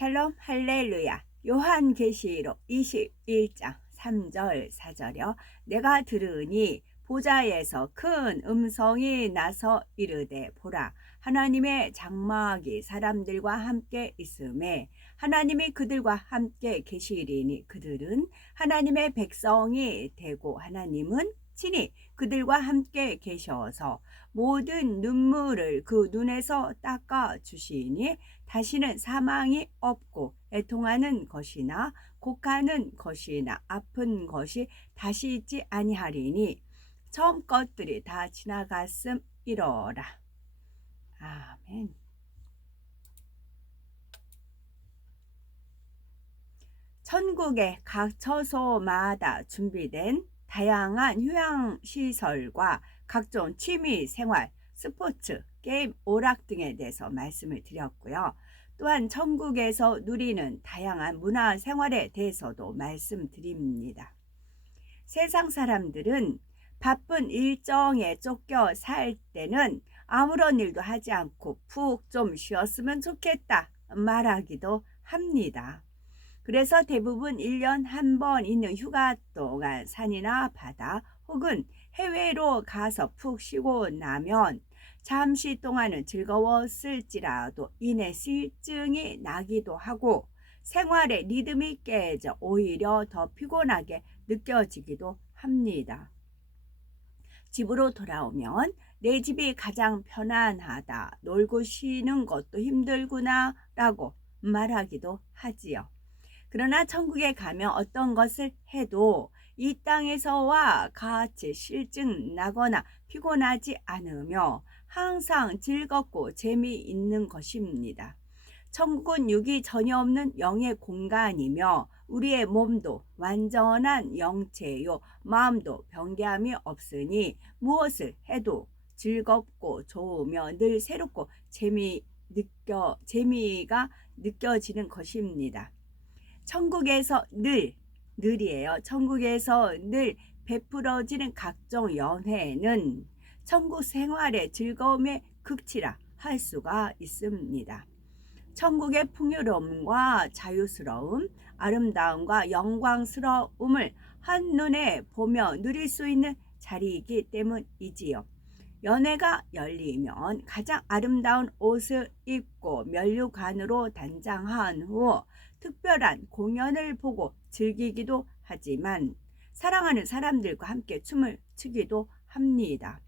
샬롬 할렐루야. 요한계시록 21장 3절 4절여 내가 들으니 보좌에서 큰 음성이 나서 이르되 보라 하나님의 장막이 사람들과 함께 있음에 하나님이 그들과 함께 계시리니 그들은 하나님의 백성이 되고 하나님은 친히 그들과 함께 계셔서 모든 눈물을 그 눈에서 닦아 주시니 다시는 사망이 없고 애통하는 것이나 곡하는 것이나 아픈 것이 다시 있지 아니하리니 처음 것들이 다 지나갔음이로라. 아멘. 천국의 각 처소마다 준비된 다양한 휴양시설과 각종 취미생활, 스포츠, 게임, 오락 등에 대해서 말씀을 드렸고요. 또한 천국에서 누리는 다양한 문화생활에 대해서도 말씀드립니다. 세상 사람들은 바쁜 일정에 쫓겨 살 때는 아무런 일도 하지 않고 푹 좀 쉬었으면 좋겠다 말하기도 합니다. 그래서 대부분 1년 한 번 있는 휴가 동안 산이나 바다 혹은 해외로 가서 푹 쉬고 나면 잠시 동안은 즐거웠을지라도 이내 실증이 나기도 하고 생활의 리듬이 깨져 오히려 더 피곤하게 느껴지기도 합니다. 집으로 돌아오면 내 집이 가장 편안하다, 놀고 쉬는 것도 힘들구나 라고 말하기도 하지요. 그러나 천국에 가면 어떤 것을 해도 이 땅에서와 같이 실증 나거나 피곤하지 않으며 항상 즐겁고 재미있는 것입니다. 천국은 육이 전혀 없는 영의 공간이며 우리의 몸도 완전한 영체요 마음도 변개함이 없으니 무엇을 해도 즐겁고 좋으며 늘 새롭고 재미가 느껴지는 것입니다. 천국에서 늘이에요. 천국에서 늘 베풀어지는 각종 연회는 천국 생활의 즐거움의 극치라 할 수가 있습니다. 천국의 풍요로움과 자유스러움, 아름다움과 영광스러움을 한눈에 보며 누릴 수 있는 자리이기 때문이지요. 연회가 열리면 가장 아름다운 옷을 입고 면류관으로 단장한 후 특별한 공연을 보고 즐기기도 하지만 사랑하는 사람들과 함께 춤을 추기도 합니다.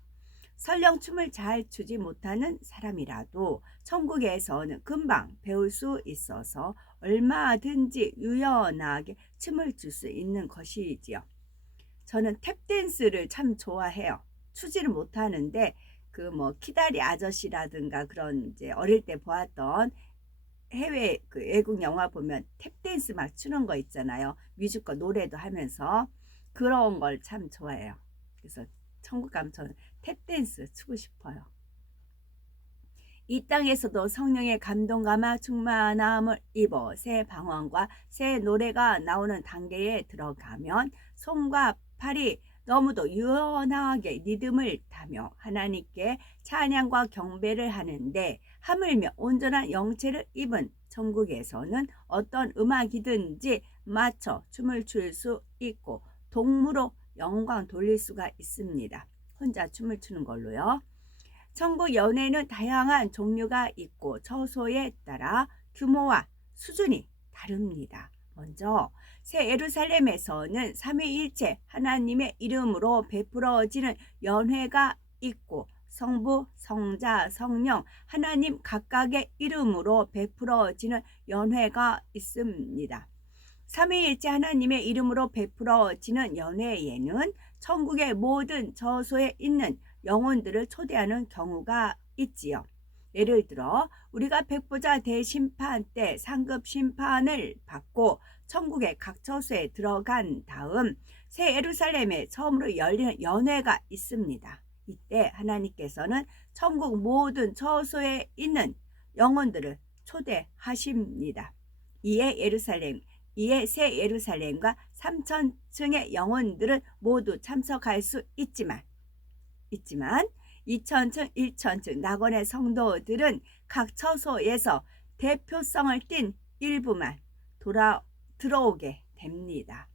설령 춤을 잘 추지 못하는 사람이라도 천국에서는 금방 배울 수 있어서 얼마든지 유연하게 춤을 출 수 있는 것이지요. 저는 탭댄스를 참 좋아해요. 추지를 못하는데 그 키다리 아저씨라든가 그런 이제 어릴 때 보았던 해외 그 외국 영화 보면 탭댄스 막 추는 거 있잖아요. 뮤지컬 노래도 하면서 그런 걸 참 좋아해요. 그래서 천국 가면 저는 탭댄스 추고 싶어요. 이 땅에서도 성령의 감동감화 충만함을 입어 새 방언과 새 노래가 나오는 단계에 들어가면 손과 팔이 너무도 유연하게 리듬을 타며 하나님께 찬양과 경배를 하는데 하물며 온전한 영체를 입은 천국에서는 어떤 음악이든지 맞춰 춤을 출 수 있고 동무로 영광 돌릴 수가 있습니다. 혼자 춤을 추는 걸로요. 천국 연회는 다양한 종류가 있고 처소에 따라 규모와 수준이 다릅니다. 먼저 새 예루살렘에서는 삼위일체 하나님의 이름으로 베풀어지는 연회가 있고 성부, 성자, 성령 하나님 각각의 이름으로 베풀어지는 연회가 있습니다. 삼위일체 하나님의 이름으로 베풀어지는 연회에는 천국의 모든 처소에 있는 영혼들을 초대하는 경우가 있지요. 예를 들어 우리가 백보자 대심판 때 상급 심판을 받고 천국의 각 처소에 들어간 다음 새 예루살렘에 처음으로 열리는 연회가 있습니다. 이때 하나님께서는 천국 모든 처소에 있는 영혼들을 초대하십니다. 이에 새 예루살렘과 3,000층의 영혼들은 모두 참석할 수 있지만 2,000층, 1,000층 낙원의 성도들은 각 처소에서 대표성을 띤 일부만 들어오게 됩니다.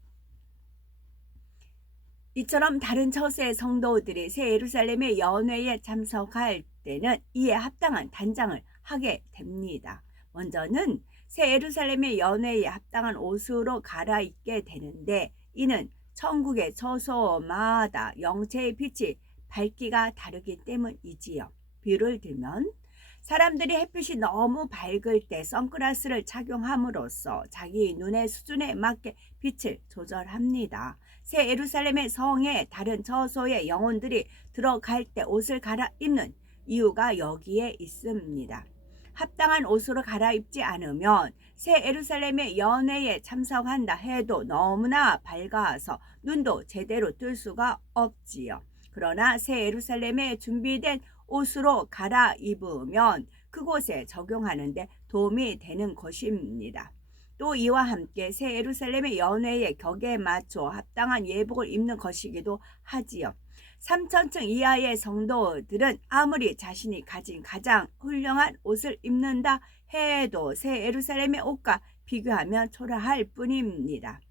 이처럼 다른 처소의 성도들이 새 예루살렘의 연회에 참석할 때는 이에 합당한 단장을 하게 됩니다. 먼저는 새 예루살렘의 연회에 합당한 옷으로 갈아입게 되는데 이는 천국의 처소마다 영체의 빛이 밝기가 다르기 때문이지요. 비유를 들면 사람들이 햇빛이 너무 밝을 때 선글라스를 착용함으로써 자기 눈의 수준에 맞게 빛을 조절합니다. 새 예루살렘의 성에 다른 처소의 영혼들이 들어갈 때 옷을 갈아입는 이유가 여기에 있습니다. 합당한 옷으로 갈아입지 않으면 새 예루살렘의 연회에 참석한다 해도 너무나 밝아서 눈도 제대로 뜰 수가 없지요. 그러나 새 예루살렘에 준비된 옷으로 갈아입으면 그곳에 적용하는 데 도움이 되는 것입니다. 또 이와 함께 새 예루살렘의 연회의 격에 맞춰 합당한 예복을 입는 것이기도 하지요. 3,000층 이하의 성도들은 아무리 자신이 가진 가장 훌륭한 옷을 입는다 해도 새 예루살렘의 옷과 비교하면 초라할 뿐입니다.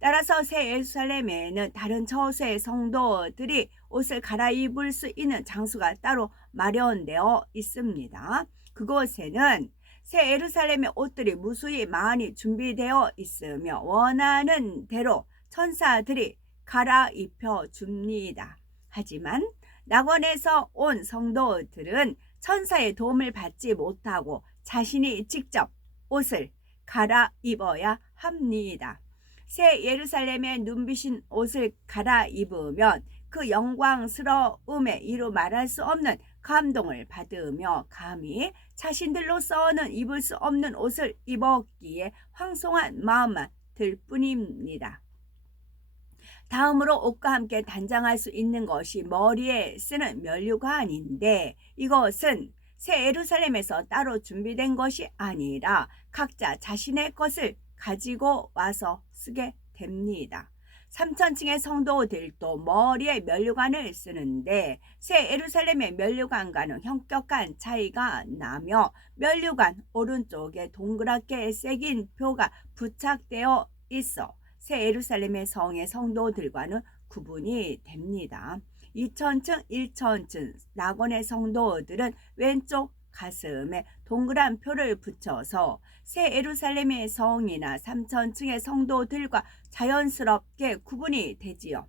따라서 새 예루살렘에는 다른 처소의 성도들이 옷을 갈아입을 수 있는 장소가 따로 마련되어 있습니다. 그곳에는 새 예루살렘의 옷들이 무수히 많이 준비되어 있으며 원하는 대로 천사들이 갈아입혀 줍니다. 하지만 낙원에서 온 성도들은 천사의 도움을 받지 못하고 자신이 직접 옷을 갈아입어야 합니다. 새 예루살렘의 눈부신 옷을 갈아입으면 그 영광스러움에 이루 말할 수 없는 감동을 받으며 감히 자신들로서는 입을 수 없는 옷을 입었기에 황송한 마음만 들 뿐입니다. 다음으로 옷과 함께 단장할 수 있는 것이 머리에 쓰는 면류관인데 이것은 새 예루살렘에서 따로 준비된 것이 아니라 각자 자신의 것을 가지고 와서 쓰게 됩니다. 3,000층의 성도들도 머리에 면류관을 쓰는데 새 예루살렘의 면류관과는 현격한 차이가 나며 면류관 오른쪽에 동그랗게 새긴 표가 부착되어 있어 새 예루살렘의 성의 성도들과는 구분이 됩니다. 2,000층, 1,000층 낙원의 성도들은 왼쪽 가슴에 동그란 표를 붙여서 새 예루살렘의 성이나 3,000층의 성도들과 자연스럽게 구분이 되지요.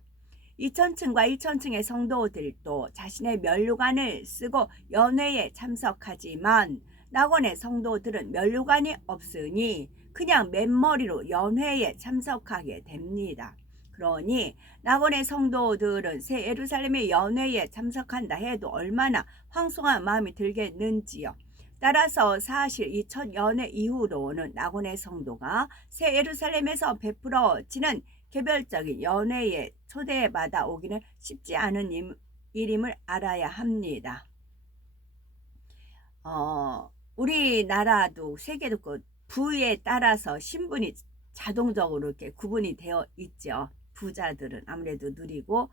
2,000층과 1,000층의 성도들도 자신의 면류관을 쓰고 연회에 참석하지만 낙원의 성도들은 면류관이 없으니 그냥 맨머리로 연회에 참석하게 됩니다. 그러니 낙원의 성도들은 새 예루살렘의 연회에 참석한다 해도 얼마나 황송한 마음이 들겠는지요. 따라서 사실 이 첫 연회 이후로는 낙원의 성도가 새 예루살렘에서 베풀어지는 개별적인 연회에 초대받아 오기는 쉽지 않은 일임을 알아야 합니다. 우리나라도 세계도 그 부에 따라서 신분이 자동적으로 이렇게 구분이 되어 있죠. 부자들은 아무래도 누리고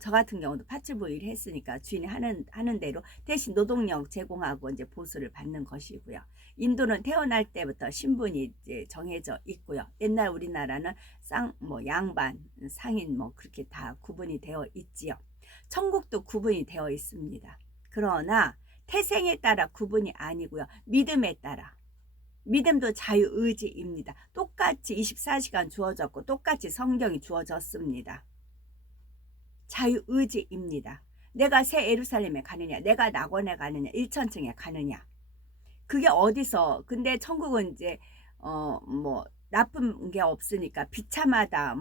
저 같은 경우도 파출부 일을 했으니까 주인이 하는 대로 대신 노동력 제공하고 이제 보수를 받는 것이고요. 인도는 태어날 때부터 신분이 이제 정해져 있고요. 옛날 우리나라는 양반, 상인 그렇게 다 구분이 되어 있지요. 천국도 구분이 되어 있습니다. 그러나 태생에 따라 구분이 아니고요. 믿음에 따라. 믿음도 자유의지입니다. 똑같이 24시간 주어졌고 똑같이 성경이 주어졌습니다. 자유의지입니다. 내가 새 예루살렘에 가느냐, 내가 낙원에 가느냐, 1,000층에 가느냐. 그게 어디서? 근데 천국은 이제 나쁜 게 없으니까 비참하다,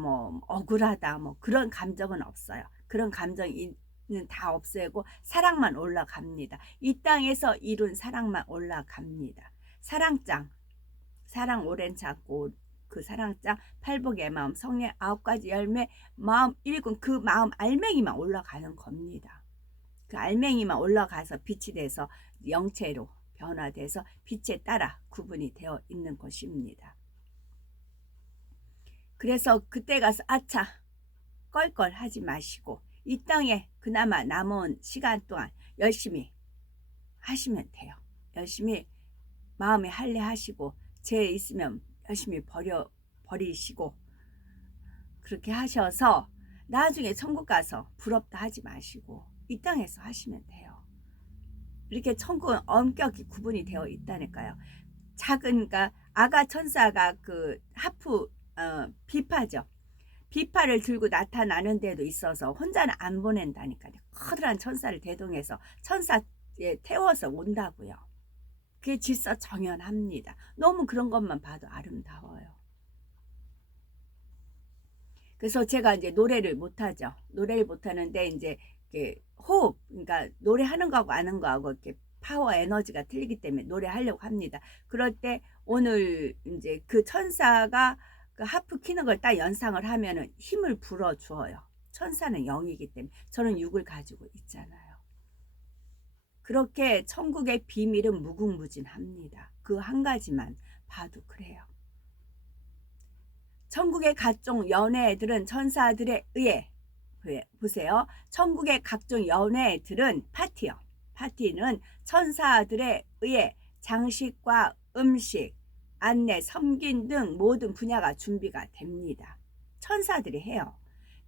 억울하다, 그런 감정은 없어요. 그런 감정이 다 없애고 사랑만 올라갑니다. 이 땅에서 이룬 사랑만 올라갑니다. 사랑장, 사랑 오랜 찾고 그 사랑장, 팔복의 마음, 성령의 9가지 열매, 마음 일군 그 마음 알맹이만 올라가는 겁니다. 그 알맹이만 올라가서 빛이 돼서 영체로 변화돼서 빛에 따라 구분이 되어 있는 것입니다. 그래서 그때 가서 아차 껄껄하지 마시고 이 땅에 그나마 남은 시간 동안 열심히 하시면 돼요. 열심히 마음에 할례하시고 죄 있으면 열심히 버리시고 그렇게 하셔서 나중에 천국 가서 부럽다 하지 마시고 이 땅에서 하시면 돼요. 이렇게 천국은 엄격히 구분이 되어 있다니까요. 그러니까 아가 천사가 그 하프 비파죠. 비파를 들고 나타나는 데도 있어서 혼자는 안 보낸다니까요. 커다란 천사를 대동해서 천사에 태워서 온다고요. 그게 질서정연합니다. 너무 그런 것만 봐도 아름다워요. 그래서 제가 이제 노래를 못하죠. 노래를 못하는데 이제 호흡, 그러니까 노래하는 거하고 아는 거하고 이렇게 파워 에너지가 틀리기 때문에 노래하려고 합니다. 그럴 때 오늘 이제 그 천사가 그 하프 키는 걸 딱 연상을 하면은 힘을 불어 주어요. 천사는 영이기 때문에 저는 육을 가지고 있잖아요. 그렇게 천국의 비밀은 무궁무진합니다. 그 한 가지만 봐도 그래요. 천국의 각종 연예들은 천사들에 의해 보세요. 천국의 각종 연예들은 파티요. 파티는 천사들에 의해 장식과 음식, 안내, 섬긴 등 모든 분야가 준비가 됩니다. 천사들이 해요.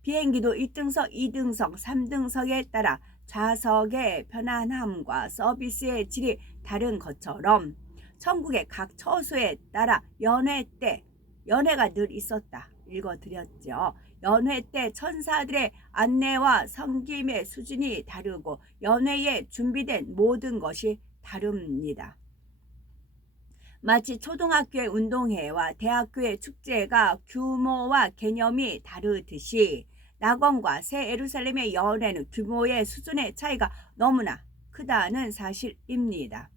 비행기도 1등석, 2등석, 3등석에 따라 좌석의 편안함과 서비스의 질이 다른 것처럼 천국의 각 처소에 따라 연회 때 연회가 늘 있었다. 읽어드렸죠. 연회 때 천사들의 안내와 섬김의 수준이 다르고 연회에 준비된 모든 것이 다릅니다. 마치 초등학교의 운동회와 대학교의 축제가 규모와 개념이 다르듯이 낙원과 새 예루살렘의 연회는 규모의 수준의 차이가 너무나 크다는 사실입니다.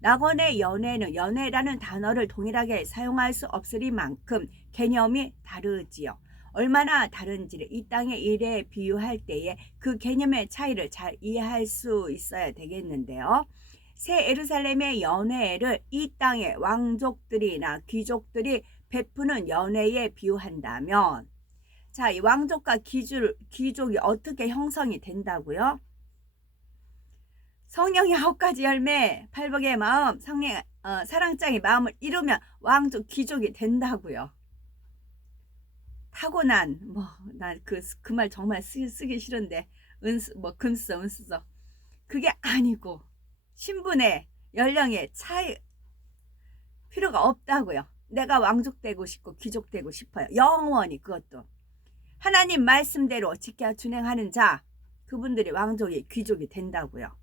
낙원의 연회는 연회라는 단어를 동일하게 사용할 수 없으리만큼 개념이 다르지요. 얼마나 다른지를 이 땅의 일에 비유할 때에 그 개념의 차이를 잘 이해할 수 있어야 되겠는데요. 새 예루살렘의 연회를 이 땅의 왕족들이나 귀족들이 베푸는 연회에 비유한다면 자, 이 왕족과 귀족이 어떻게 형성이 된다고요? 성령의 9가지 열매, 팔복의 마음, 사랑장의 마음을 이루면 왕족, 귀족이 된다고요. 타고난 난 그 말 정말 쓰기 싫은데 금수저 그게 아니고 신분의 연령의 차이 필요가 없다고요. 내가 왕족 되고 싶고 귀족 되고 싶어요. 영원히 그것도 하나님 말씀대로 지켜 준행하는 자 그분들이 왕족이 귀족이 된다고요.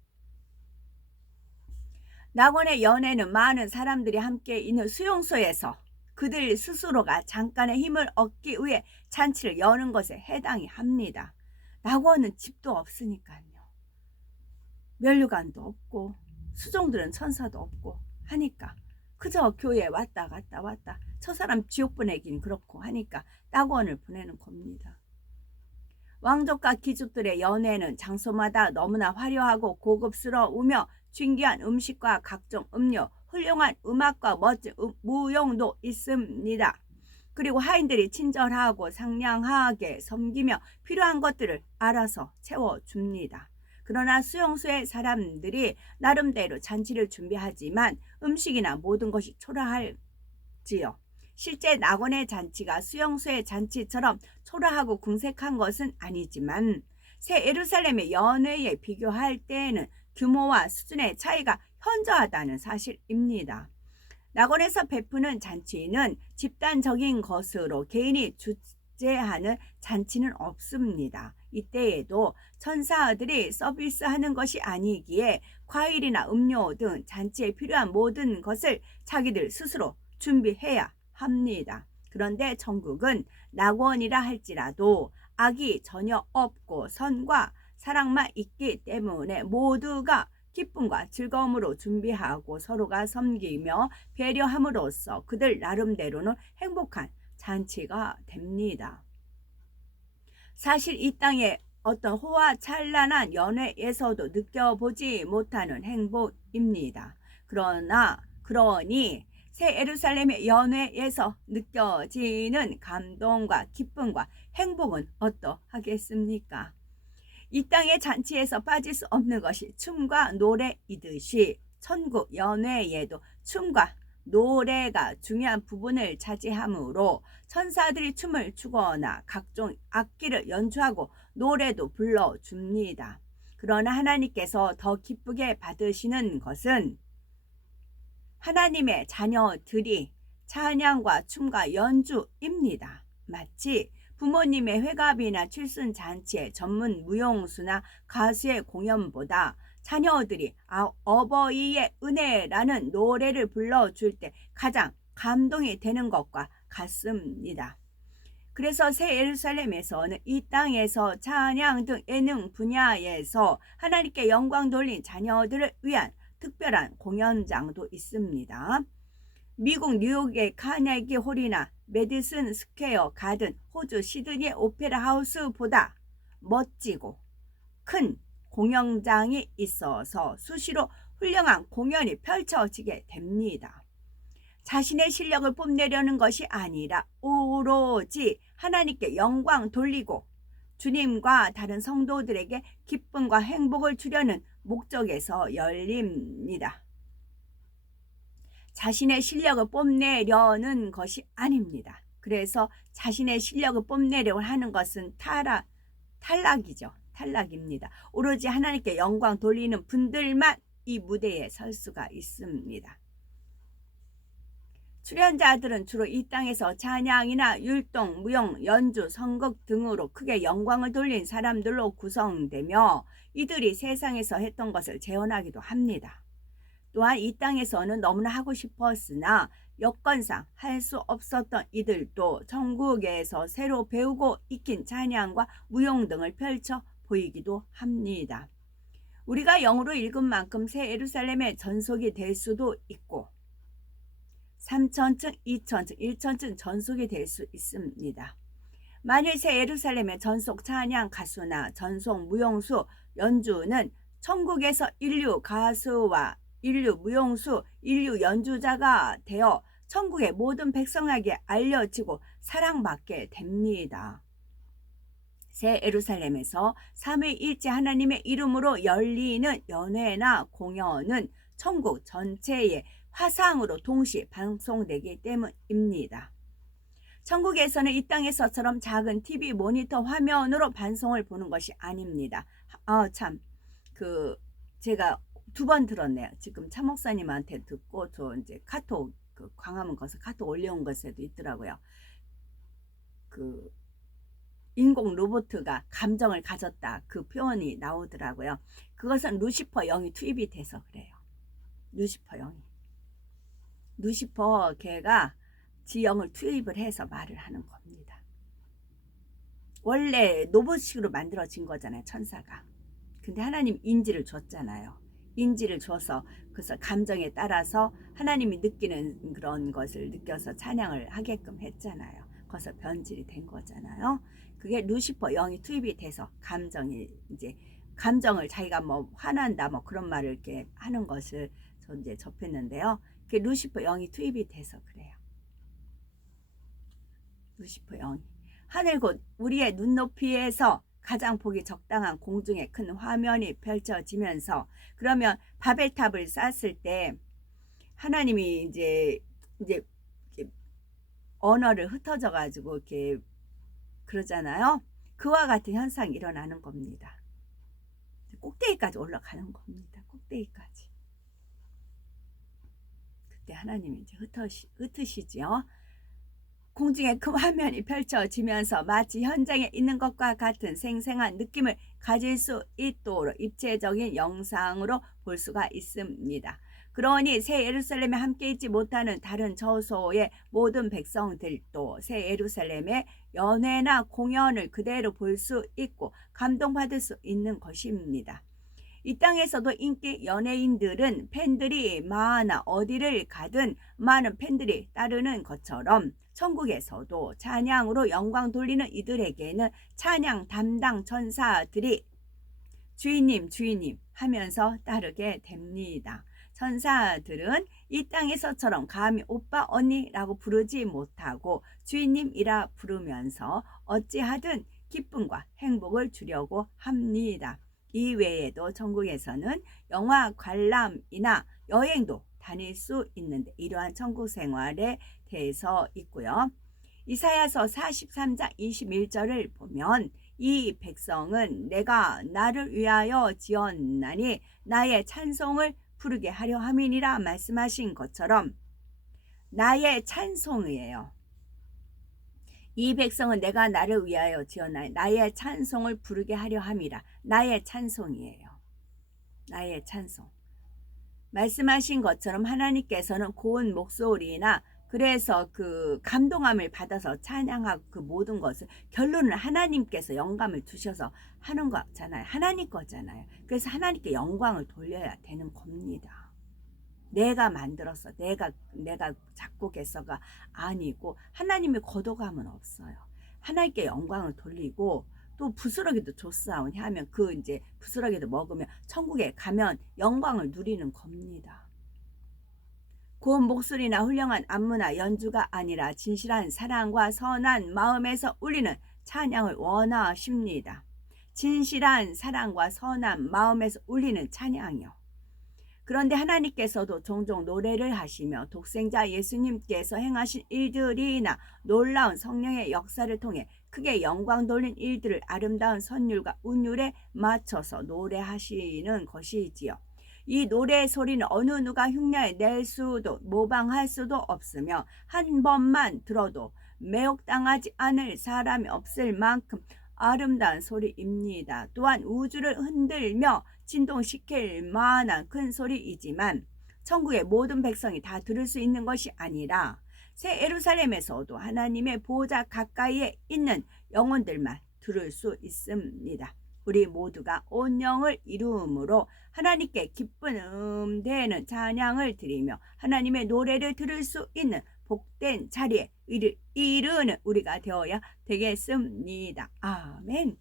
낙원의 연회는 많은 사람들이 함께 있는 수용소에서 그들 스스로가 잠깐의 힘을 얻기 위해 잔치를 여는 것에 해당이 합니다. 낙원은 집도 없으니까요. 면류관도 없고 수종들은 천사도 없고 하니까 그저 교회에 왔다 갔다 저 사람 지옥 보내긴 그렇고 하니까 낙원을 보내는 겁니다. 왕족과 귀족들의 연회는 장소마다 너무나 화려하고 고급스러우며 진귀한 음식과 각종 음료, 훌륭한 음악과 멋진 무용도 있습니다. 그리고 하인들이 친절하고 상냥하게 섬기며 필요한 것들을 알아서 채워줍니다. 그러나 수용소의 사람들이 나름대로 잔치를 준비하지만 음식이나 모든 것이 초라할지요. 실제 낙원의 잔치가 수용소의 잔치처럼 초라하고 궁색한 것은 아니지만 새 예루살렘의 연회에 비교할 때에는 규모와 수준의 차이가 현저하다는 사실입니다. 낙원에서 베푸는 잔치는 집단적인 것으로 개인이 주재하는 잔치는 없습니다. 이때에도 천사들이 서비스하는 것이 아니기에 과일이나 음료 등 잔치에 필요한 모든 것을 자기들 스스로 준비해야 합니다. 그런데 천국은 낙원이라 할지라도 악이 전혀 없고 선과 사랑만 있기 때문에 모두가 기쁨과 즐거움으로 준비하고 서로가 섬기며 배려함으로써 그들 나름대로는 행복한 잔치가 됩니다. 사실 이 땅에 어떤 호화찬란한 연회에서도 느껴보지 못하는 행복입니다. 그러니 새 예루살렘의 연회에서 느껴지는 감동과 기쁨과 행복은 어떠하겠습니까? 이 땅의 잔치에서 빠질 수 없는 것이 춤과 노래이듯이 천국 연회에도 춤과 노래가 중요한 부분을 차지하므로 천사들이 춤을 추거나 각종 악기를 연주하고 노래도 불러줍니다. 그러나 하나님께서 더 기쁘게 받으시는 것은 하나님의 자녀들이 찬양과 춤과 연주입니다. 마치 부모님의 회갑이나 칠순잔치의 전문 무용수나 가수의 공연보다 자녀들이 어버이의 은혜라는 노래를 불러줄 때 가장 감동이 되는 것과 같습니다. 그래서 새 예루살렘에서는 이 땅에서 찬양 등 예능 분야에서 하나님께 영광 돌린 자녀들을 위한 특별한 공연장도 있습니다. 미국 뉴욕의 카네기 홀이나 메디슨 스퀘어 가든, 호주 시드니의 오페라 하우스보다 멋지고 큰 공연장이 있어서 수시로 훌륭한 공연이 펼쳐지게 됩니다. 자신의 실력을 뽐내려는 것이 아니라 오로지 하나님께 영광 돌리고 주님과 다른 성도들에게 기쁨과 행복을 주려는 목적에서 열립니다. 자신의 실력을 뽐내려는 것이 아닙니다. 그래서 자신의 실력을 뽐내려고 하는 것은 탈락이죠. 탈락입니다. 오로지 하나님께 영광 돌리는 분들만 이 무대에 설 수가 있습니다. 출연자들은 주로 이 땅에서 찬양이나 율동, 무용, 연주, 선곡 등으로 크게 영광을 돌린 사람들로 구성되며 이들이 세상에서 했던 것을 재현하기도 합니다. 또한 이 땅에서는 너무나 하고 싶었으나 여건상 할 수 없었던 이들도 천국에서 새로 배우고 익힌 찬양과 무용 등을 펼쳐 보이기도 합니다. 우리가 영으로 읽은 만큼 새 예루살렘의 전속이 될 수도 있고 3천층, 2천층, 1천층 전속이 될 수 있습니다. 만일 새 예루살렘의 전속 찬양 가수나 전속 무용수 연주는 천국에서 인류 가수와 인류 무용수, 인류 연주자가 되어 천국의 모든 백성에게 알려지고 사랑받게 됩니다. 새 예루살렘에서 삼위일체 하나님의 이름으로 열리는 연회나 공연은 천국 전체의 화상으로 동시 방송되기 때문입니다. 천국에서는 이 땅에서처럼 작은 TV 모니터 화면으로 방송을 보는 것이 아닙니다. 제가 2번 들었네요. 지금 차 목사님한테 듣고 저 이제 카톡 광화문 가서 카톡 올려온 것에도 있더라고요. 인공 로봇가 감정을 가졌다 그 표현이 나오더라고요. 그것은 루시퍼 영이 투입이 돼서 그래요. 루시퍼 걔가 지 영을 투입을 해서 말을 하는 겁니다. 원래 로봇식으로 만들어진 거잖아요, 천사가. 근데 하나님 인지를 줬잖아요. 인지를 줘서 그래서 감정에 따라서 하나님이 느끼는 그런 것을 느껴서 찬양을 하게끔 했잖아요. 거기서 변질이 된 거잖아요. 그게 루시퍼 영이 투입이 돼서 감정을 자기가 뭐 화난다 뭐 그런 말을 이렇게 하는 것을 저 이제 접했는데요. 그게 루시퍼 영이 투입이 돼서 그래요. 루시퍼 영이 하늘 곧 우리의 눈높이에서 가장 보기 적당한 공중에 큰 화면이 펼쳐지면서 그러면 바벨탑을 쌓았을 때 하나님이 이제 언어를 흩어져 가지고 이렇게 그러잖아요. 그와 같은 현상이 일어나는 겁니다. 꼭대기까지 올라가는 겁니다. 꼭대기까지. 그때 하나님이 이제 흩으시죠. 공중에 큰 화면이 펼쳐지면서 마치 현장에 있는 것과 같은 생생한 느낌을 가질 수 있도록 입체적인 영상으로 볼 수가 있습니다. 그러니 새 예루살렘에 함께 있지 못하는 다른 저소의 모든 백성들도 새 예루살렘의 연회나 공연을 그대로 볼 수 있고 감동받을 수 있는 것입니다. 이 땅에서도 인기 연예인들은 팬들이 많아 어디를 가든 많은 팬들이 따르는 것처럼 천국에서도 찬양으로 영광 돌리는 이들에게는 찬양 담당 천사들이 주인님 주인님 하면서 따르게 됩니다. 천사들은 이 땅에서처럼 감히 오빠 언니라고 부르지 못하고 주인님이라 부르면서 어찌하든 기쁨과 행복을 주려고 합니다. 이 외에도 천국에서는 영화 관람이나 여행도 다닐 수 있는데 이러한 천국 생활에 대해서 있고요. 이사야서 43장 21절을 보면 이 백성은 내가 나를 위하여 지었나니 나의 찬송을 부르게 하려 함이니라 말씀하신 것처럼 나의 찬송이에요. 이 백성은 내가 나를 위하여 지었나니 나의 찬송을 부르게 하려 함이라. 나의 찬송이에요. 나의 찬송. 말씀하신 것처럼 하나님께서는 고운 목소리나 그래서 그 감동함을 받아서 찬양하고 그 모든 것을 결론은 하나님께서 영감을 주셔서 하는 거잖아요. 하나님 거잖아요. 그래서 하나님께 영광을 돌려야 되는 겁니다. 내가 만들었어. 내가 작곡했어가 아니고 하나님의 거도감은 없어요. 하나님께 영광을 돌리고 또 부스러기도 조사온 하면 그 이제 부스러기도 먹으면 천국에 가면 영광을 누리는 겁니다. 고운 목소리나 훌륭한 안무나 연주가 아니라 진실한 사랑과 선한 마음에서 울리는 찬양을 원하십니다. 진실한 사랑과 선한 마음에서 울리는 찬양이요. 그런데 하나님께서도 종종 노래를 하시며 독생자 예수님께서 행하신 일들이나 놀라운 성령의 역사를 통해 크게 영광 돌린 일들을 아름다운 선율과 운율에 맞춰서 노래하시는 것이지요. 이 노래의 소리는 어느 누가 흉내에 낼 수도 모방할 수도 없으며 한 번만 들어도 매혹당하지 않을 사람이 없을 만큼 아름다운 소리입니다. 또한 우주를 흔들며 진동시킬 만한 큰 소리이지만 천국의 모든 백성이 다 들을 수 있는 것이 아니라 새 예루살렘에서도 하나님의 보호자 가까이에 있는 영혼들만 들을 수 있습니다. 우리 모두가 온 영을 이루므로 하나님께 기쁜 음대는 찬양을 드리며 하나님의 노래를 들을 수 있는 복된 자리에 이르는 우리가 되어야 되겠습니다. 아멘.